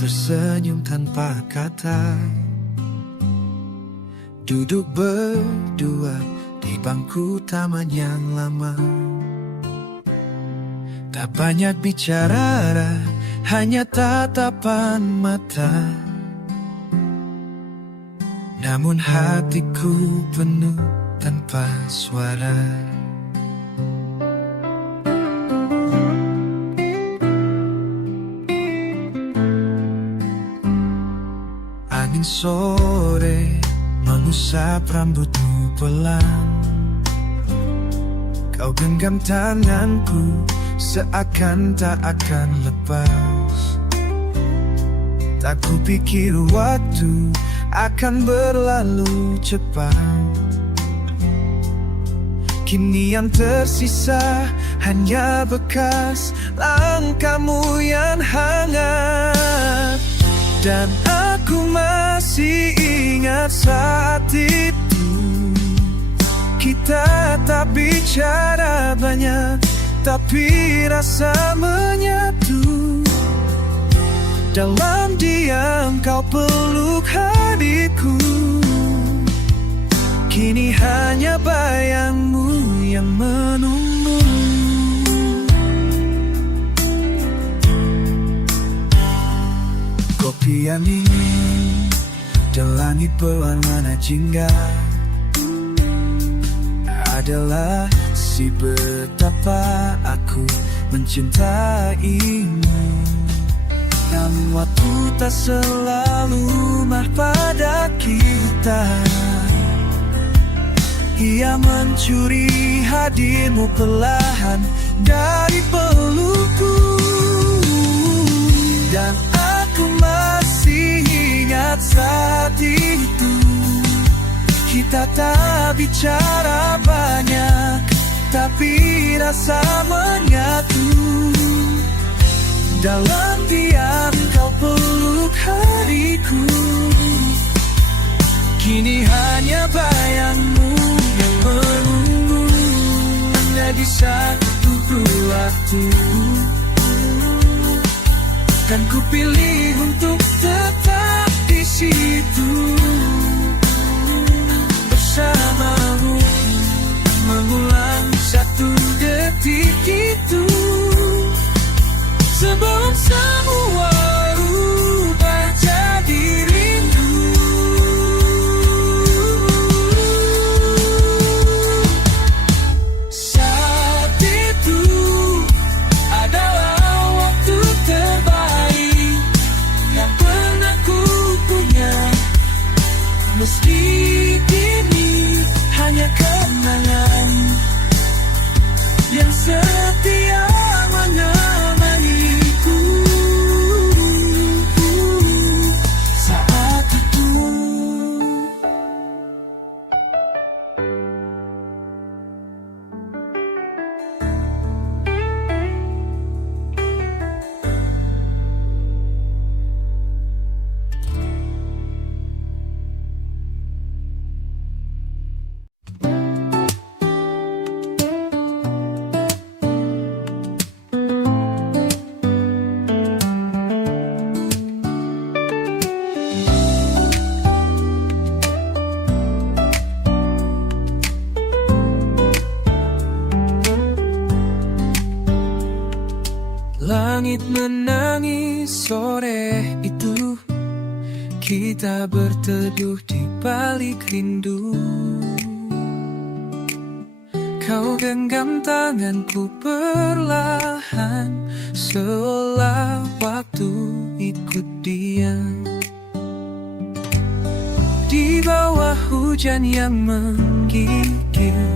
tersenyum tanpa kata. Duduk berdua di bangku taman yang lama. Tak banyak bicara, hanya tatapan mata. Namun hatiku penuh tanpa suara. Angin sore mengusap rambutmu pelan. Kau genggam tanganku seakan tak akan lepas. Tak kupikir waktu akan berlalu cepat. Kini yang tersisa hanya bekas langkahmu yang hangat. Dan aku masih ingat saat itu kita tak bicara banyak, tapi rasa menyatu. Dalam diam kau peluk hatiku. Kini hanya bayangmu yang menunggu. Kopi yang dingin dan langit berwarna jingga adalah si betapa aku mencintaimu. Namun waktu tak selalu mah pada kita. Ia mencuri hadirmu perlahan dari pelukku. Dan aku masih ingat saat itu kita tak bicara banyak, tapi rasa menyatu. Dalam diam kau peluk hariku. Kini hanya bayangmu yang menunggu. Hanya di satu waktu kan ku pilih untuk tetap di situ bersamamu, mengulang satu detik itu. Sebelum semua rubah jadi rindu. Saat itu adalah waktu terbaik yang pernah ku punya. Meski kini hanya kenangan yang setia menemaniku saat itu. Langit menangis sore itu. Kita berteduh di balik rindu. Kau genggam tanganku perlahan, seolah waktu ikut diam. Di bawah hujan yang menggigil,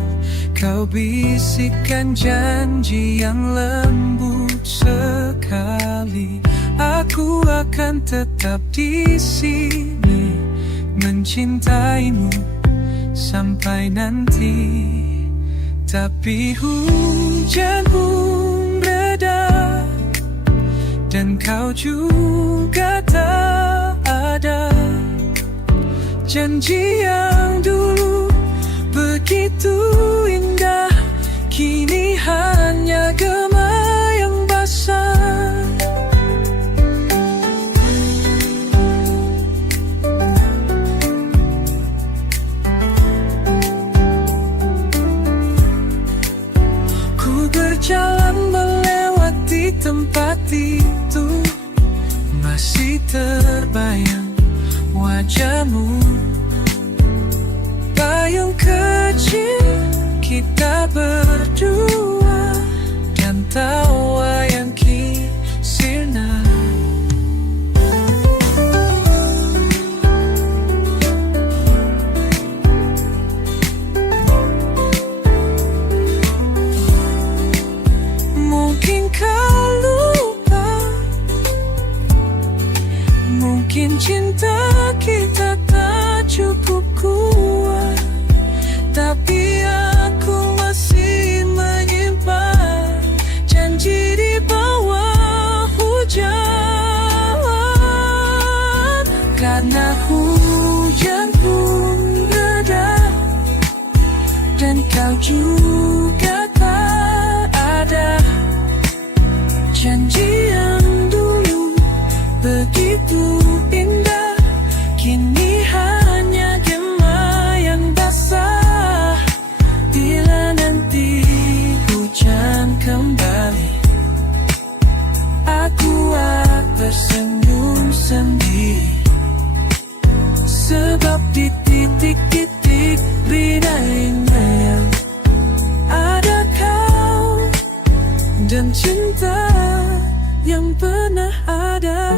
kau bisikkan janji yang lembut sekali. Aku akan tetap di sini mencintaimu sampai nanti. Tapi hujan pun reda dan kau juga tak ada. Janji yang dulu begitu indah, kini hanya gema yang basah. masih terbayang wajahmu. Payung kecil kita berdua dan tawa yang sirna. Mungkin kau lupa, mungkin cinta kita tak cukup kuat, tapi aku masih menyimpan janji di bawah hujan. Karena hujan pun reda dan kau juga tak ada. Janji yang dulu begitu indah, kini hanya gema yang basah. Bila nanti hujan kembali, aku akan tersenyum sendiri. Sebab di titik-titik bidang ada kau dan cinta yang pernah ada.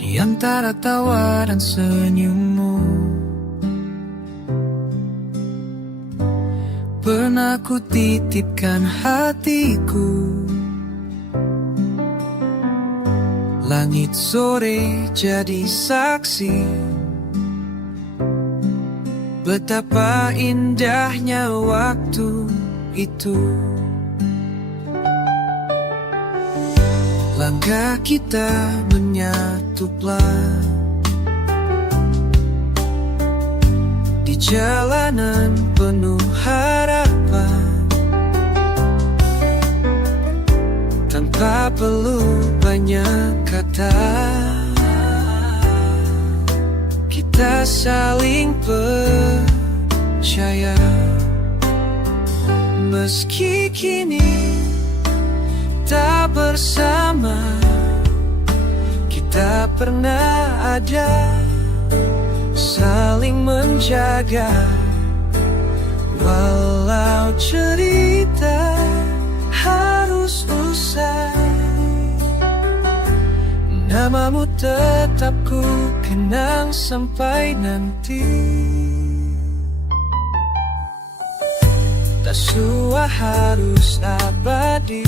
Di antara tawa dan senyummu, pernah ku titipkan hatiku. Langit sore jadi saksi betapa indahnya waktu itu. Langkah kita menyatu pelan di jalanan penuh harapan, tanpa perlu banyak kata. Kita saling percaya, meski kini tak bersama, kita pernah ada, saling menjaga. Walau cerita harus usai, namamu tetap ku kenang sampai nanti. Tak semua harus abadi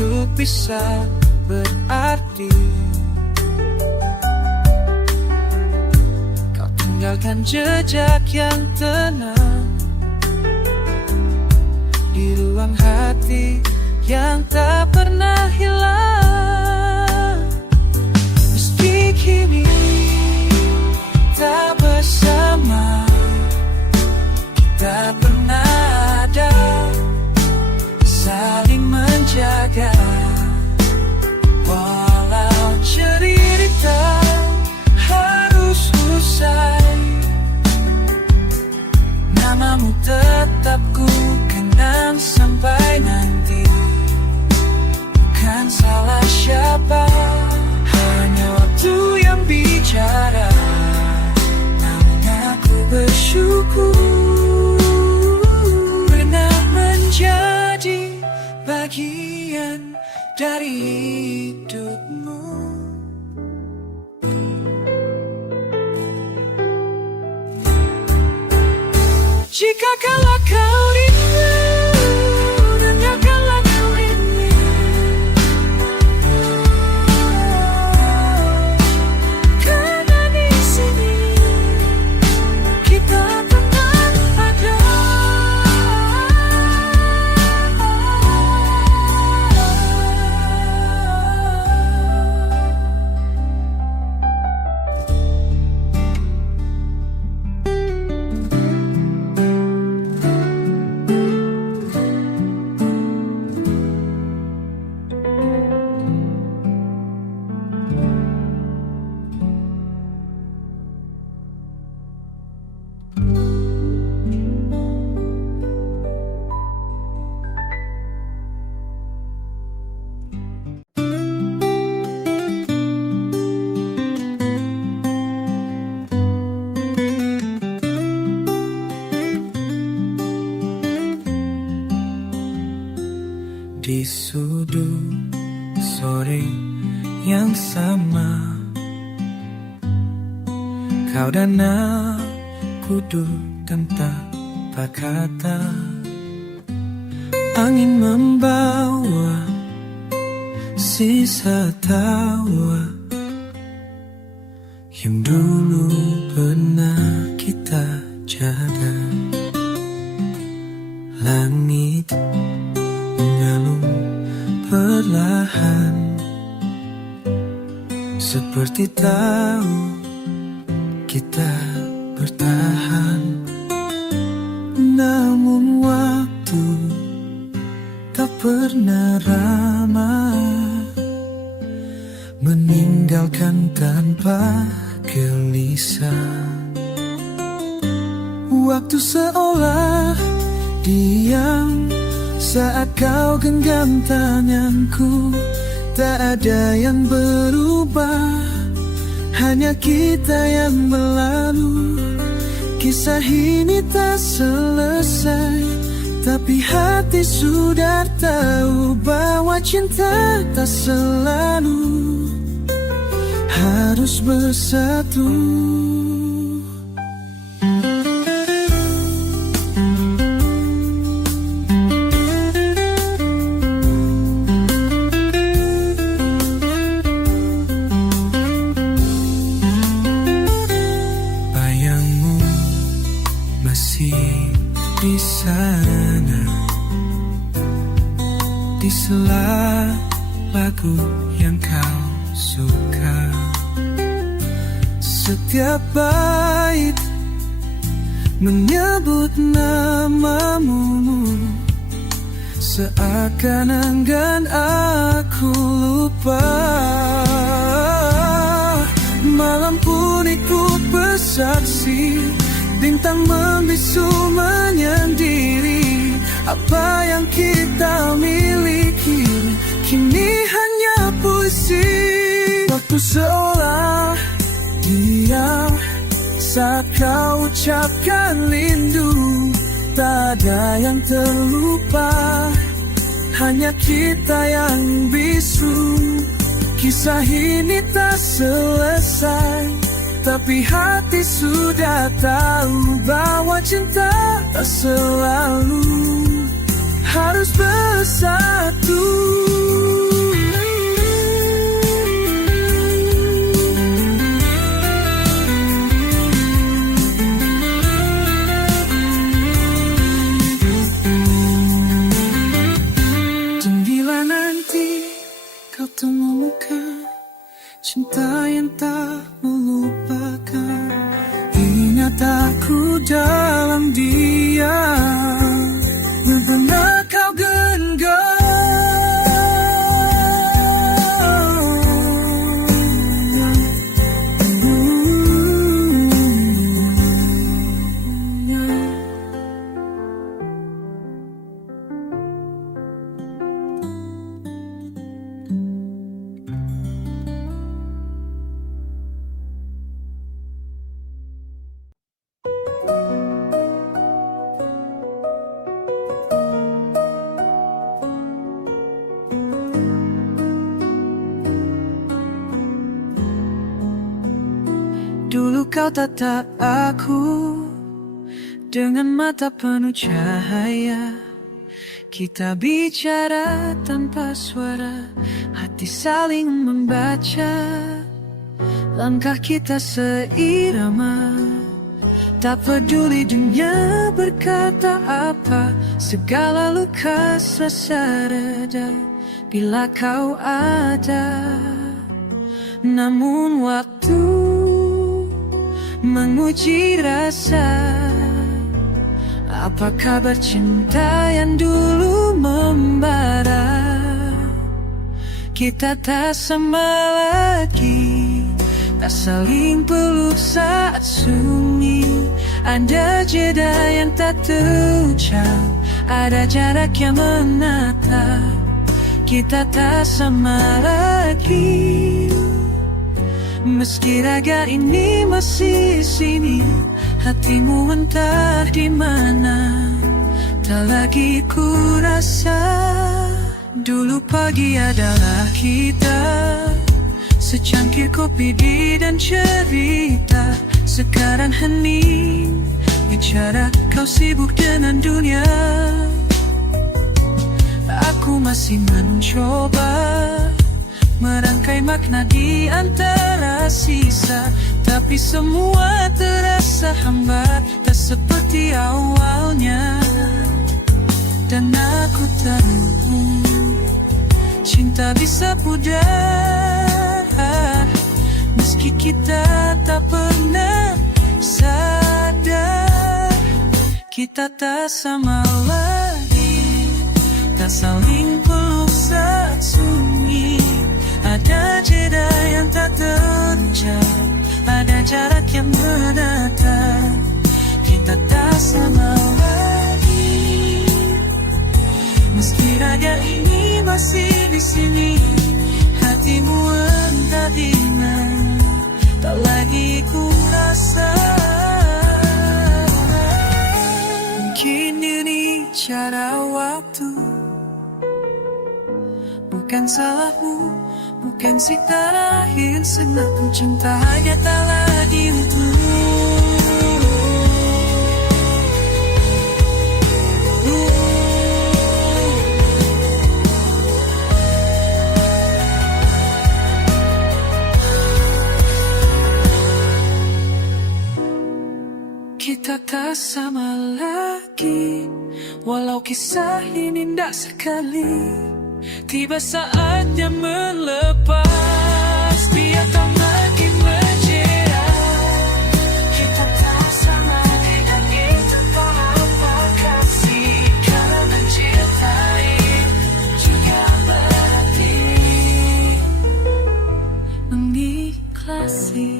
untuk bisa berarti. Kau tinggalkan jejak yang tenang di ruang hati yang tak pernah hilang. Meski kini tak bersama, kita pernah ada, saling menjaga. Walau cerita harus usai, namamu tetap ku kenang sampai nanti. Bukan salah siapa, hanya waktu yang bicara. Namun aku bersyukur pernah menjadi bagian dari hidupmu. Jika kala kau rindu, dengarkanlah kau ini. Karena di sini kita sudut sore yang sama, kau dan aku duduk tanpa kata. Angin membawa sisa tawa yang dulu pernah kita jaga. Langit mengalun perlahan, seperti tahu kita bertahan. Namun waktu tak pernah ramah, meninggalkan tanpa gelisah. Waktu seolah diam saat kau genggam tanganku. Tak ada yang berubah, hanya kita yang berlalu. Kisah ini tak selesai, tapi hati sudah tahu bahwa cinta tak selalu harus bersatu. Bayangmu masih di sana, di sela lagu yang kau suka. Setiap bait menyebut namamu, seakan enggan aku lupa. Malam pun ikut bersaksi, bintang membisu menyendiri. Apa yang kita miliki kini hanya puisi. Waktu seolah diam saat kau ucapkan rindu. Tak ada yang terlupa, hanya kita yang bisu. Kisah ini tak selesai, tapi hati sudah tahu bahwa cinta tak selalu harus bersatu. Dan bila nanti kau temukan cinta yang tak melupakan, ingat aku dalam diam yang pernah kau genggam. Dulu kau tatap aku dengan mata penuh cahaya. Kita bicara tanpa suara, hati saling membaca. Langkah kita seirama, tak peduli dunia berkata apa. Segala luka serasa reda bila kau ada. Namun waktu menguji rasa. Apa kabar cinta yang dulu membara? Kita tak sama lagi, tak saling peluk saat sunyi. Ada jeda yang tak terucap, ada jarak yang menatap. Kita tak sama lagi, meski raga ini masih sini. Hatimu entah di mana, tak lagi ku rasa Dulu pagi adalah kita, secangkir kopi dan cerita. Sekarang hening bicara, kau sibuk dengan dunia. Aku masih mencoba merangkai makna di antara sisa, tapi semua terasa hambar, tak seperti awalnya. Dan aku tahu cinta bisa pudar meski kita tak pernah sadar. Kita tak sama lagi, tak saling peluk saat sunyi. Ada jeda yang tak terucap, ada jarak yang menatap. Kita tak sama lagi, meski raga ini masih di sini. Hatimu entah di mana, tak lagi ku rasa. Mungkin ini cara waktu, bukan salahmu, bukan si terakhir. Sebenarnya cinta hanya tak lagi utuh. Kita tak sama lagi, walau kisah ini indah sekali. Tiba saatnya melepas, biar tak makin menjerat. Kita tak sama dengan itu apa kasih. Kalau mencintai juga berarti mengikhlasi.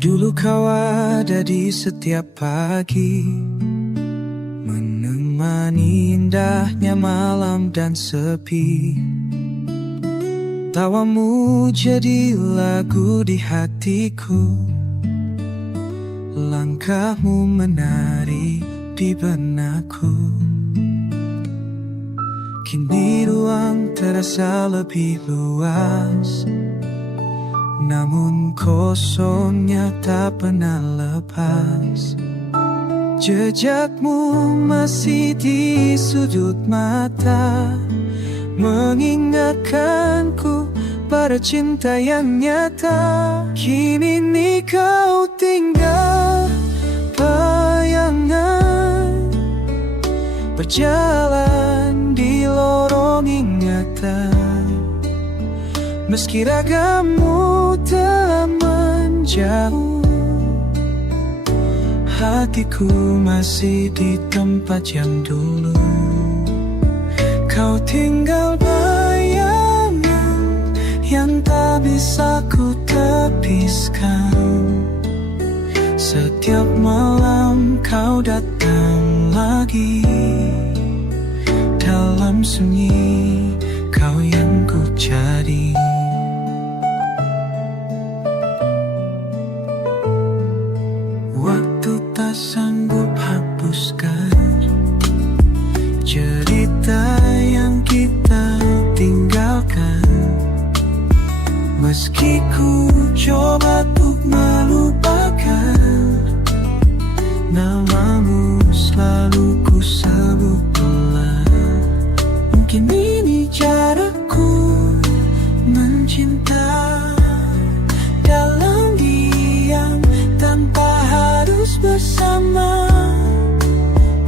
Dulu kau ada di setiap pagi, menemani indahnya malam dan sepi. Tawamu jadi lagu di hatiku, langkahmu menari di benakku. Kini ruang terasa lebih luas, namun kosongnya tak pernah lepas. Jejakmu masih di sudut mata, mengingatkanku pada cinta yang nyata. Kini nih kau tinggal bayangan, berjalan di lorong ingatan. Meski ragamu telah menjauh, hatiku masih di tempat yang dulu. Kau tinggal bayangan yang tak bisa ku tepiskan. Setiap malam kau datang lagi, dalam sunyi kau yang ku cari. Waktu tak sanggup hapuskan cerita yang kita tinggalkan. Meski ku coba untuk melupakan, namamu selalu ku sebut ulang. Mungkin ini caraku mencinta, dalam diam tanpa harus bersama.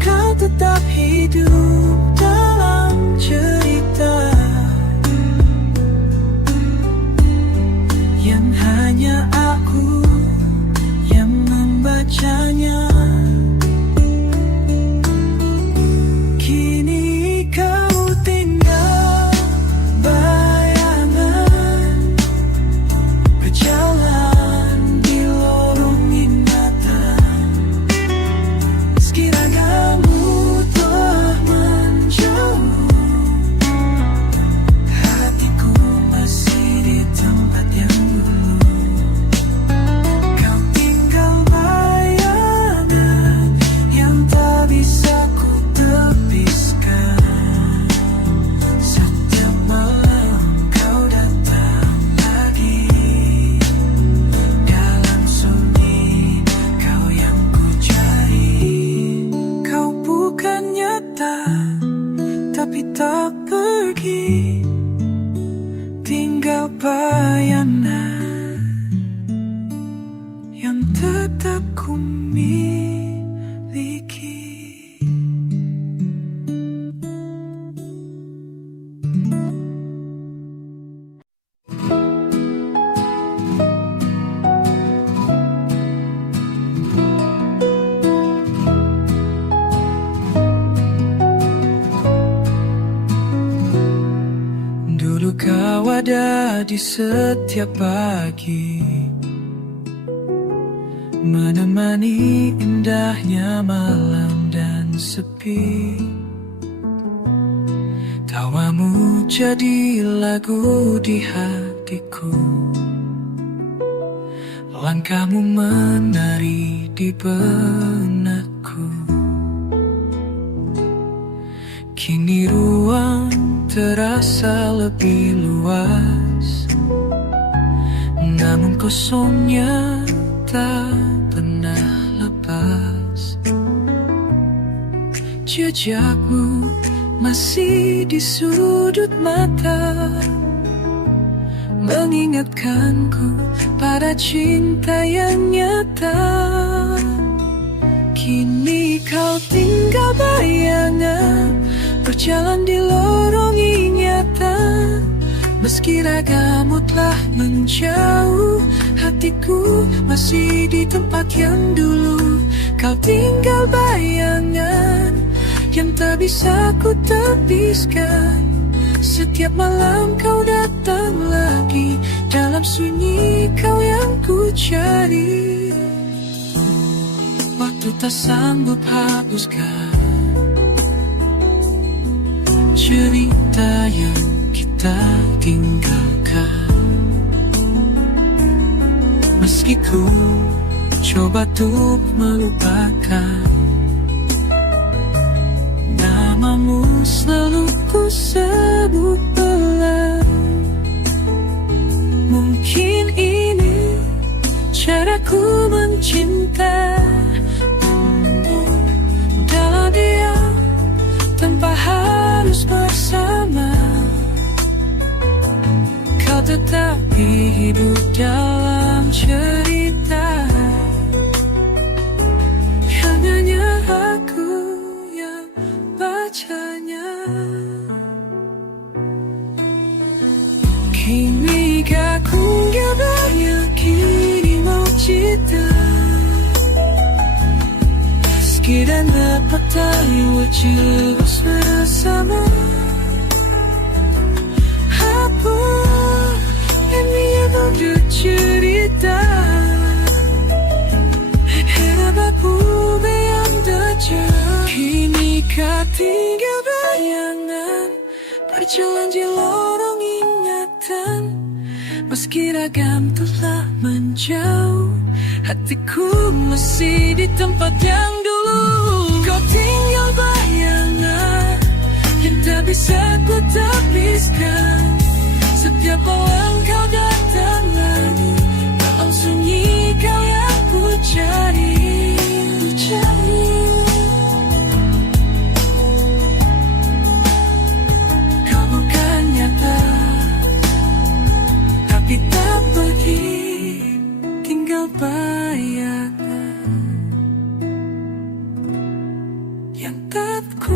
Kau tetap hidup dalam cerita yang hanya aku yang membacanya. Kini kau pergi, tinggal bayangan yang tetap ku miliki. Dulu kau ada di setiap pagi, menemani indahnya malam dan sepi. Tawamu jadi lagu di hatiku, langkahmu menari di benakku. Kini ruang terasa lebih luas, namun kosongnya tak pernah lepas. Jejakmu masih di sudut mata, mengingatkanku pada cinta yang nyata. Kini kau tinggal bayangan, berjalan di lorong ingatan. Meski ragamu telah menjauh, hatiku masih di tempat yang dulu. Kau tinggal bayangan yang tak bisa ku tepiskan. Setiap malam kau datang lagi, dalam sunyi kau yang ku cari. Waktu tak sanggup hapuskan cerita yang kita tinggalkan. Meski ku coba untuk melupakan, namamu selalu ku sebut belang. Mungkin ini caraku mencinta, dalam diam tanpa harus bersama. Kau tetap hidup dalam cerita yang hanya aku yang bacanya. Kini aku gak meyakini mau cinta, meski dan dapat tahu wajah bersama. Apa ini yang udah cerita, hebatku yang daja. Kini kau tinggal bayangan, berjalan di lorong ingatan. Meski ragam telah menjauh, hatiku masih di tempat yang dulu. Kau tinggal bayangan yang tak bisa ku tepiskan. Setiap malam kau datang lagi, dalam sunyi kau yang ku cari. Kau bukan nyata, tapi tak pergi, tinggal bayangan yang tak ku